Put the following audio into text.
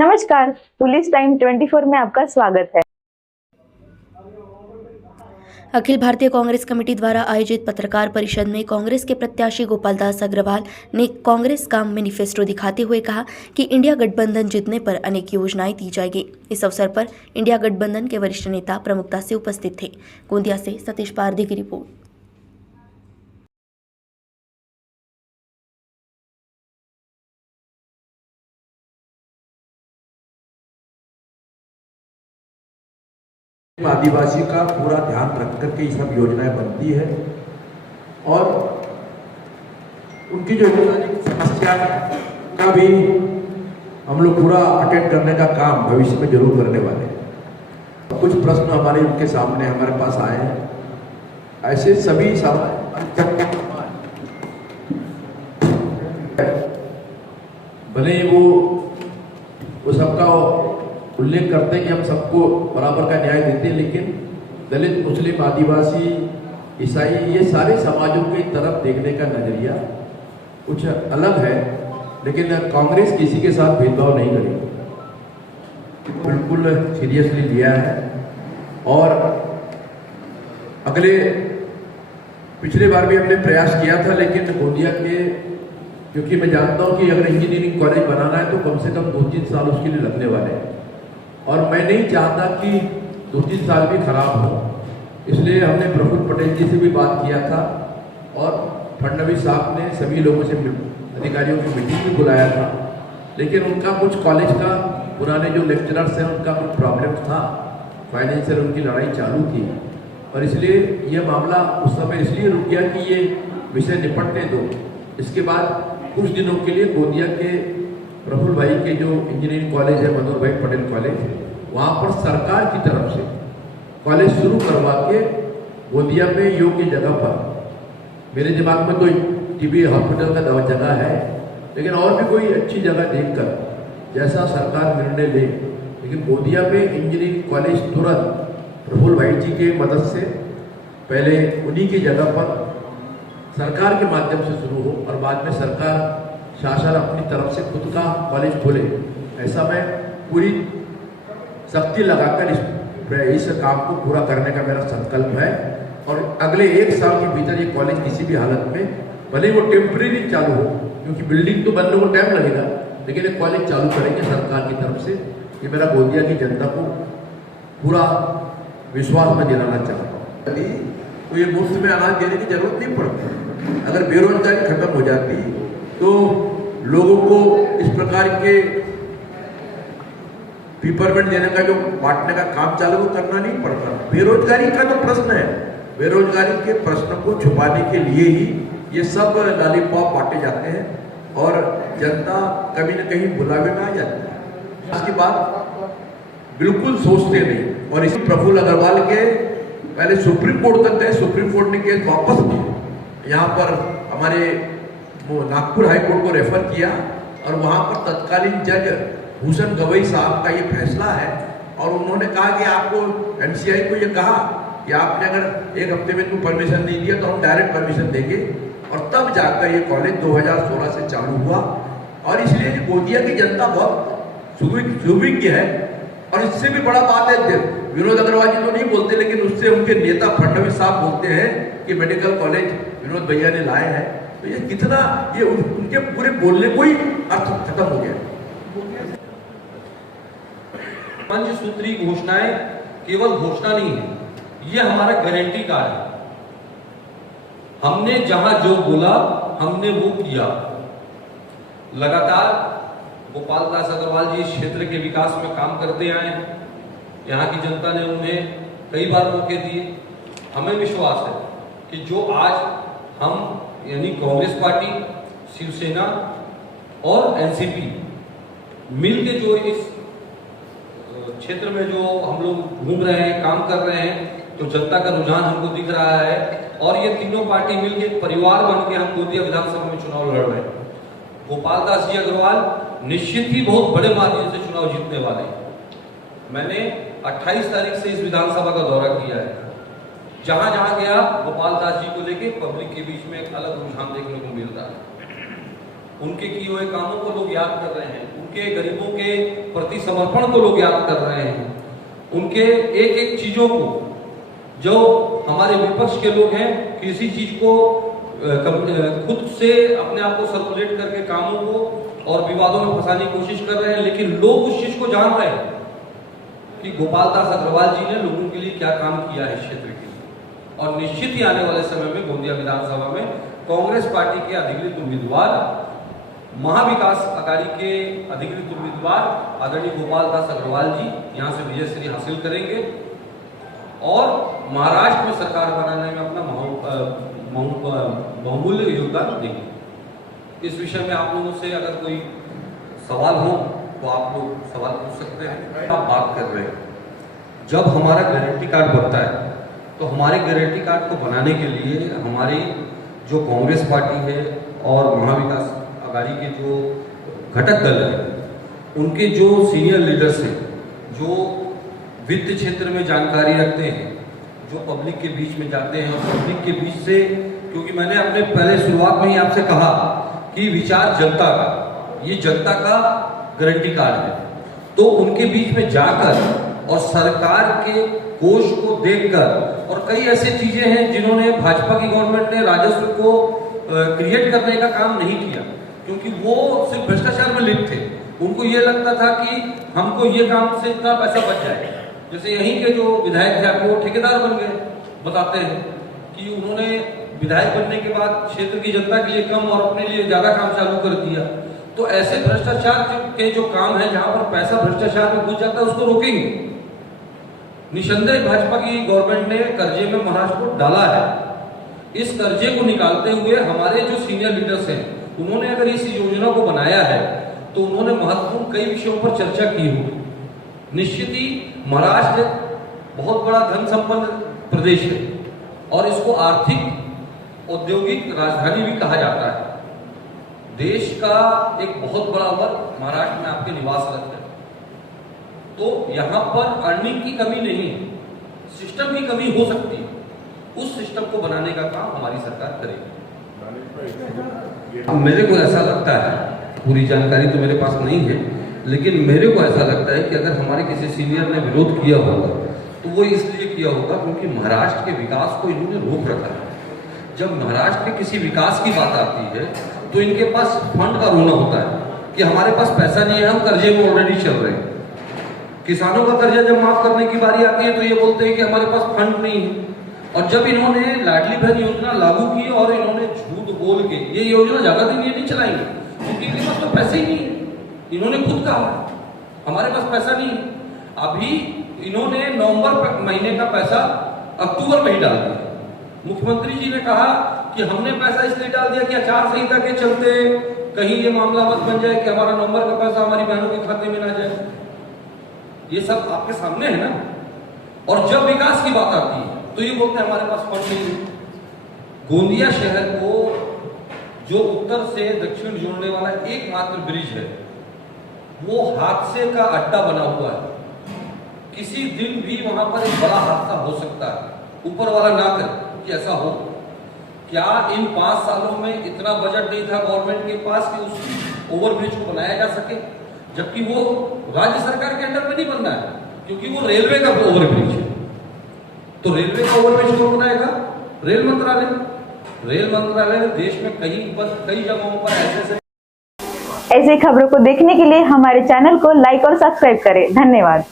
नमस्कार, police time 24 में आपका स्वागत है। अखिल भारतीय कांग्रेस कमेटी द्वारा आयोजित पत्रकार परिषद में कांग्रेस के प्रत्याशी गोपालदास अग्रवाल ने कांग्रेस का मैनिफेस्टो दिखाते हुए कहा कि इंडिया गठबंधन जीतने पर अनेक योजनाएं दी जाएगी। इस अवसर पर इंडिया गठबंधन के वरिष्ठ नेता प्रमुखता से उपस्थित थे। गोंदिया से सतीश पारधी की रिपोर्ट। आदिवासी का पूरा ध्यान रख करके ये सब योजनाएं बनती है और उनकी जो समस्या का भी हम लोग पूरा अटेंड करने का काम भविष्य में जरूर करने वाले हैं। कुछ प्रश्न हमारे उनके सामने हमारे पास आए हैं, ऐसे सभी भले ही वो सबका उल्लेख करते हैं कि हम सबको बराबर का न्याय देते हैं, लेकिन दलित, मुस्लिम, आदिवासी, ईसाई, ये सारे समाजों की तरफ देखने का नजरिया कुछ अलग है। लेकिन कांग्रेस किसी के साथ भेदभाव नहीं करेगी, बिल्कुल सीरियसली लिया है। और पिछले बार भी हमने प्रयास किया था, लेकिन गोंदिया के, क्योंकि मैं जानता हूं कि अगर इंजीनियरिंग कॉलेज बनाना है तो कम से कम 2-3 साल उसके लिए लगने वाले हैं, और मैं नहीं चाहता कि 2-3 साल भी खराब हो। इसलिए हमने प्रफुल्ल पटेल जी से भी बात किया था और फडणवीस साहब ने सभी लोगों से, अधिकारियों की मीटिंग भी बुलाया था, लेकिन उनका कुछ कॉलेज का पुराने जो लेक्चरर्स हैं उनका कुछ प्रॉब्लम था, फाइनेंशियल उनकी लड़ाई चालू थी, और इसलिए यह मामला उस समय इसलिए रुक गया कि ये विषय निपटने दो। इसके बाद कुछ दिनों के लिए गोंदिया के प्रफुल्ल भाई के जो इंजीनियरिंग कॉलेज है, मनोहर भाई पटेल कॉलेज, वहाँ पर सरकार की तरफ से कॉलेज शुरू करवा के गोंदिया में योग्य जगह पर, मेरे दिमाग में तो टीबी हॉस्पिटल का जगह है, लेकिन और भी कोई अच्छी जगह देखकर जैसा सरकार निर्णय ले, लेकिन गोंदिया में इंजीनियरिंग कॉलेज तुरंत प्रफुल्ल भाई जी के मदद से पहले उन्हीं की जगह पर सरकार के माध्यम से शुरू हो और बाद में सरकार शासन अपनी तरफ से खुद का कॉलेज खोले। ऐसा मैं पूरी शक्ति लगाकर इस काम को पूरा करने का मेरा संकल्प है, और अगले 1 साल के भीतर ये कॉलेज किसी भी हालत में, भले वो टेम्परेरी चालू हो, क्योंकि बिल्डिंग तो बनने को टाइम लगेगा, लेकिन ये कॉलेज चालू करेंगे सरकार की तरफ से। ये मेरा गोंदिया की जनता को पूरा विश्वास में दिलाना चाहता हूँ। तो ये मुफ्त में अनाज देने की जरूरत नहीं पड़ती। अगर बेरोजगारी खत्म हो जाती तो लोगों को इस प्रकार के पेपरमेंट देने का, जो बांटने का काम चालू करना नहीं पड़ता। बेरोजगारी का तो प्रश्न है, बेरोजगारी के प्रश्न को छुपाने के लिए ही ये सब लॉलीपॉप बांटे जाते हैं और जनता कभी न कहीं बुलावे में आ जाती है। इसकी बात बिल्कुल सोचते नहीं, और इसी प्रफुल्ल अग्रवाल के पहले सुप्रीम कोर्ट तक गए, सुप्रीम कोर्ट ने केस वापस किया, यहाँ पर हमारे नागपुर हाई कोर्ट को रेफर किया, और वहाँ पर तत्कालीन जज भूषण गवई साहब का ये फैसला है, और उन्होंने कहा कि आपको एमसीआई को ये कहा कि आपने अगर 1 हफ्ते में तुम परमिशन नहीं दिया तो हम डायरेक्ट परमिशन देंगे, और तब जाकर ये कॉलेज 2016 से चालू हुआ। और इसलिए गोंदिया की जनता बहुत सुविज्ञ है, और इससे भी बड़ा बात है, विनोद अग्रवाल जी तो नहीं बोलते, लेकिन उससे उनके नेता फडणवीस साहब बोलते हैं कि मेडिकल कॉलेज विनोद भैया ने लाए हैं। तो ये कितना, ये उनके पूरे बोलने को ही अर्थ खत्म हो गया। पंचसूत्री घोषणाएं केवल घोषणा नहीं है, ये हमारा गारंटी कार्ड है। हमने जहां जो बोला हमने वो किया। लगातार गोपालदास अग्रवाल जी इस क्षेत्र के विकास में काम करते आए हैं। यहाँ की जनता ने उन्हें कई बार मौके दिए। हमें विश्वास है कि जो आज हम यानी कांग्रेस पार्टी, शिवसेना और एनसीपी मिलके जो इस क्षेत्र में जो हम लोग घूम रहे हैं, काम कर रहे हैं, तो जनता का रुझान हमको दिख रहा है, और ये तीनों पार्टी मिलके परिवार बन के हम गोंदिया विधानसभा में चुनाव लड़ रहे हैं। गोपालदास जी अग्रवाल निश्चित ही बहुत बड़े मार्जिन से चुनाव जीतने वाले हैं। मैंने 28 तारीख से इस विधानसभा का दौरा किया है। जहां जहां गया गोपालदास जी को लेके पब्लिक के बीच में एक अलग रुझान देखने को मिल रहा है। उनके किए हुए कामों को लोग याद कर रहे हैं, उनके गरीबों के प्रति समर्पण को लोग याद कर रहे हैं, उनके एक एक चीजों को, जो हमारे विपक्ष के लोग हैं किसी चीज को खुद से अपने आप को सर्कुलेट करके कामों को और विवादों में फंसाने की कोशिश कर रहे हैं, लेकिन लोग उस चीज को जान रहे हैं कि गोपाल दास अग्रवाल जी ने लोगों के लिए क्या काम किया है इस क्षेत्र के लिए। और निश्चित ही आने वाले समय में गोंदिया विधानसभा में कांग्रेस पार्टी के अधिकृत उम्मीदवार, महाविकास अघाड़ी के अधिकृत उम्मीदवार आदरणीय गोपाल दास अग्रवाल जी यहां से विजय श्री हासिल करेंगे और महाराष्ट्र में सरकार बनाने में अपना बहुमूल्य योगदान देंगे। इस विषय में आप लोगों से अगर कोई सवाल हो तो आप लोग सवाल पूछ सकते हैं। आप बात कर रहे हैं, जब हमारा गारंटी कार्ड बनता है तो हमारे गारंटी कार्ड को बनाने के लिए हमारी जो कांग्रेस पार्टी है और महाविकास अघाड़ी के जो घटक दल हैं, उनके जो सीनियर लीडर्स हैं, जो वित्त क्षेत्र में जानकारी रखते हैं, जो पब्लिक के बीच में जाते हैं और पब्लिक के बीच से, क्योंकि मैंने अपने पहले शुरुआत में ही आपसे कहा कि विचार जनता का, ये जनता का गारंटी कार्ड है, तो उनके बीच में जाकर और सरकार के कोष को देखकर, और कई ऐसी चीजें हैं जिन्होंने भाजपा की गवर्नमेंट ने राजस्व को क्रिएट करने का काम नहीं किया, क्योंकि वो सिर्फ भ्रष्टाचार में लिप्त थे। उनको ये लगता था कि हमको ये काम से इतना पैसा बच जाए। जैसे यहीं के जो विधायक थे आपके, वो ठेकेदार बन गए, बताते हैं कि उन्होंने विधायक बनने के बाद क्षेत्र की जनता के लिए कम और अपने लिए ज्यादा काम चालू कर दिया। तो ऐसे भ्रष्टाचार के जो काम है, जहां पर पैसा भ्रष्टाचार में घुस जाता है, उसको रोकेंगे। निसंदेह भाजपा की गवर्नमेंट ने कर्जे में महाराष्ट्र को डाला है। इस कर्जे को निकालते हुए हमारे जो सीनियर लीडर्स हैं, उन्होंने अगर इस योजना को बनाया है तो उन्होंने महत्वपूर्ण कई विषयों पर चर्चा की होगी। निश्चित ही महाराष्ट्र बहुत बड़ा धन संपन्न प्रदेश है और इसको आर्थिक औद्योगिक राजधानी भी कहा जाता है। देश का एक बहुत बड़ा वर्ग महाराष्ट्र में आपके निवासरत है, तो यहाँ पर अर्निंग की कमी नहीं है, सिस्टम की कमी हो सकती है। उस सिस्टम को बनाने का काम हमारी सरकार करेगी। मेरे को ऐसा लगता है, पूरी जानकारी तो मेरे पास नहीं है, लेकिन मेरे को ऐसा लगता है कि अगर हमारे किसी सीनियर ने विरोध किया होगा तो वो इसलिए किया होगा क्योंकि महाराष्ट्र के विकास को इन्होंने रोक रखा है। जब महाराष्ट्र के किसी विकास की बात आती है तो इनके पास फंड का रोना होता है कि हमारे पास पैसा नहीं है, हम कर्जे में ऑलरेडी चल रहे हैं। किसानों का कर्जा जब माफ करने की बारी आती है तो ये बोलते हैं कि हमारे पास फंड नहीं है। और जब इन्होंने लाडली बहन योजना लागू की और इन्होंने झूठ बोल के ये योजना ज्यादा दिन ये नहीं चलाएंगे क्योंकि इनके पास तो पैसे ही नहीं है। इन्होंने खुद कहा हमारे पास पैसा नहीं है। अभी इन्होंने नवंबर महीने का पैसा अक्टूबर में ही डाल दिया। मुख्यमंत्री जी ने कहा कि हमने पैसा इसलिए डाल दिया कि आचार संहिता के चलते कहीं ये मामला मत बन जाए कि हमारा नवंबर का पैसा हमारी बहनों के खाते में ना जाए। ये सब आपके सामने है ना। और जब विकास की बात आती है तो ये बोलते हैं हमारे पास फंड नहीं है। गोंदिया शहर को जो उत्तर से दक्षिण जोड़ने वाला एकमात्र ब्रिज है, वो हादसे का अड्डा बना हुआ है। किसी दिन भी वहां पर एक बड़ा हादसा हो सकता है, ऊपर वाला ना करे कि ऐसा हो। क्या इन 5 सालों में इतना बजट नहीं था गवर्नमेंट के पास कि उस ओवरब्रिज को बनाया जा सके, जबकि वो राज्य सरकार के अंडर में नहीं बनना है क्योंकि वो रेलवे का ओवरब्रिज है। तो रेलवे का ओवरब्रिज कौन बनाएगा? रेल मंत्रालय। रेल मंत्रालय ने देश में कई जगहों पर ऐसे खबरों को देखने के लिए हमारे चैनल को लाइक और सब्सक्राइब करें। धन्यवाद।